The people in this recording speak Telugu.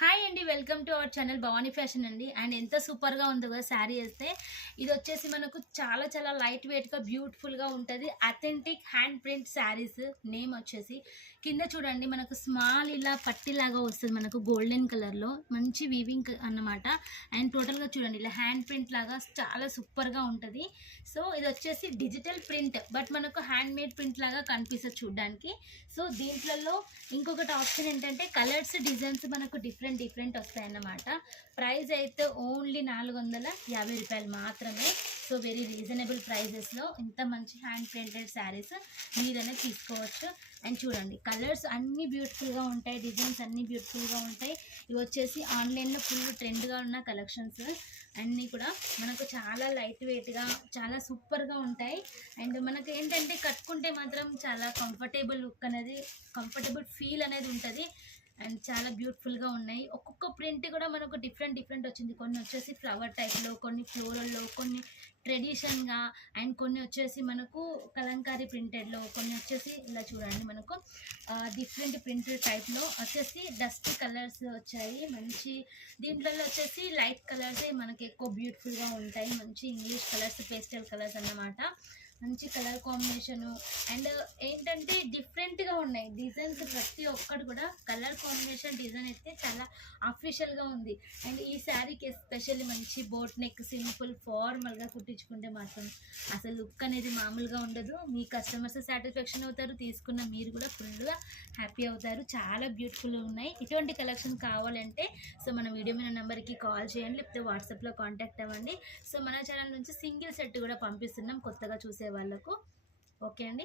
హాయ్ అండి, welcome to our channel Bhavani fashion అండి. అండ్ ఎంత సూపర్గా ఉందో కదా శారీ వేస్తే. ఇది వచ్చేసి మనకు చాలా చాలా లైట్ వెయిట్గా బ్యూటిఫుల్గా ఉంటుంది. Authentic hand print saris. Name వచ్చేసి కింద చూడండి, మనకు స్మాల్ ఇలా పట్టిలాగా వస్తుంది, మనకు గోల్డెన్ కలర్లో మంచి వీవింగ్ అన్నమాట. అండ్ టోటల్గా చూడండి, ఇలా హ్యాండ్ ప్రింట్ లాగా చాలా సూపర్గా ఉంటుంది. సో ఇది వచ్చేసి డిజిటల్ ప్రింట్, బట్ మనకు హ్యాండ్ మేడ్ ప్రింట్ లాగా కనిపిస్తుంది చూడడానికి. సో దీంట్లో ఇంకొకటి ఆప్షన్ ఏంటంటే కలర్స్ డిజైన్స్ మనకు డిఫరెంట్ వస్తాయన్నమాట. ప్రైస్ అయితే ఓన్లీ 450 రూపాయలు మాత్రమే. సో వెరీ రీజనబుల్ ప్రైజెస్లో ఇంత మంచి హ్యాండ్ ప్రింటెడ్ శారీస్ మీరనే తీసుకోవచ్చు. అండ్ చూడండి, కలర్స్ అన్నీ బ్యూటిఫుల్గా ఉంటాయి, డిజైన్స్ అన్నీ బ్యూటిఫుల్గా ఉంటాయి. ఇవి వచ్చేసి ఆన్లైన్లో ఫుల్ ట్రెండ్గా ఉన్న కలెక్షన్స్ అన్నీ కూడా మనకు చాలా లైట్ వెయిట్గా చాలా సూపర్గా ఉంటాయి. అండ్ మనకు ఏంటంటే కట్టుకుంటే మాత్రం చాలా కంఫర్టబుల్ లుక్ అనేది, కంఫర్టబుల్ ఫీల్ అనేది ఉంటుంది. అండ్ చాలా బ్యూటిఫుల్గా ఉన్నాయి. ఒక్కొక్క ప్రింట్ కూడా మనకు డిఫరెంట్ వచ్చింది. కొన్ని వచ్చేసి ఫ్లవర్ టైప్లో, కొన్ని ఫ్లోరల్లో, కొన్ని ట్రెడిషన్గా, అండ్ కొన్ని వచ్చేసి మనకు కలంకారీ ప్రింటెడ్లో, కొన్ని వచ్చేసి ఇలా చూడండి మనకు డిఫరెంట్ ప్రింట్ టైప్లో వచ్చేసి డస్ట్ కలర్స్ వచ్చాయి. మంచి దీంట్లో వచ్చేసి లైట్ కలర్సే మనకి ఎక్కువ బ్యూటిఫుల్గా ఉంటాయి. మంచి ఇంగ్లీష్ కలర్స్, పేస్టల్ కలర్స్ అన్నమాట. మంచి కలర్ కాంబినేషను. అండ్ ఏంటంటే డిఫరెంట్గా ఉన్నాయి డిజైన్స్, ప్రతి ఒక్కటి కూడా కలర్ కాంబినేషన్ డిజైన్ అయితే చాలా అఫీషియల్గా ఉంది. అండ్ ఈ శారీకి ఎస్పెషల్లీ మంచి బోట్ నెక్ సింపుల్ ఫార్మల్గా కుట్టించుకుంటే మాత్రం అసలు లుక్ అనేది మామూలుగా ఉండదు. మీ కస్టమర్స్ సాటిస్ఫాక్షన్ అవుతారు, తీసుకున్న మీరు కూడా ఫుల్గా హ్యాపీ అవుతారు. చాలా బ్యూటిఫుల్గా ఉన్నాయి. ఇటువంటి కలెక్షన్ కావాలంటే సో మన వీడియో మీద నెంబర్కి కాల్ చేయండి, లేకపోతే వాట్సాప్లో కాంటాక్ట్ అవ్వండి. సో మన ఛానల్ నుంచి సింగిల్ సెట్ కూడా పంపిస్తున్నాం కొత్తగా చూసే వాళ్ళకు. ఓకే అండి.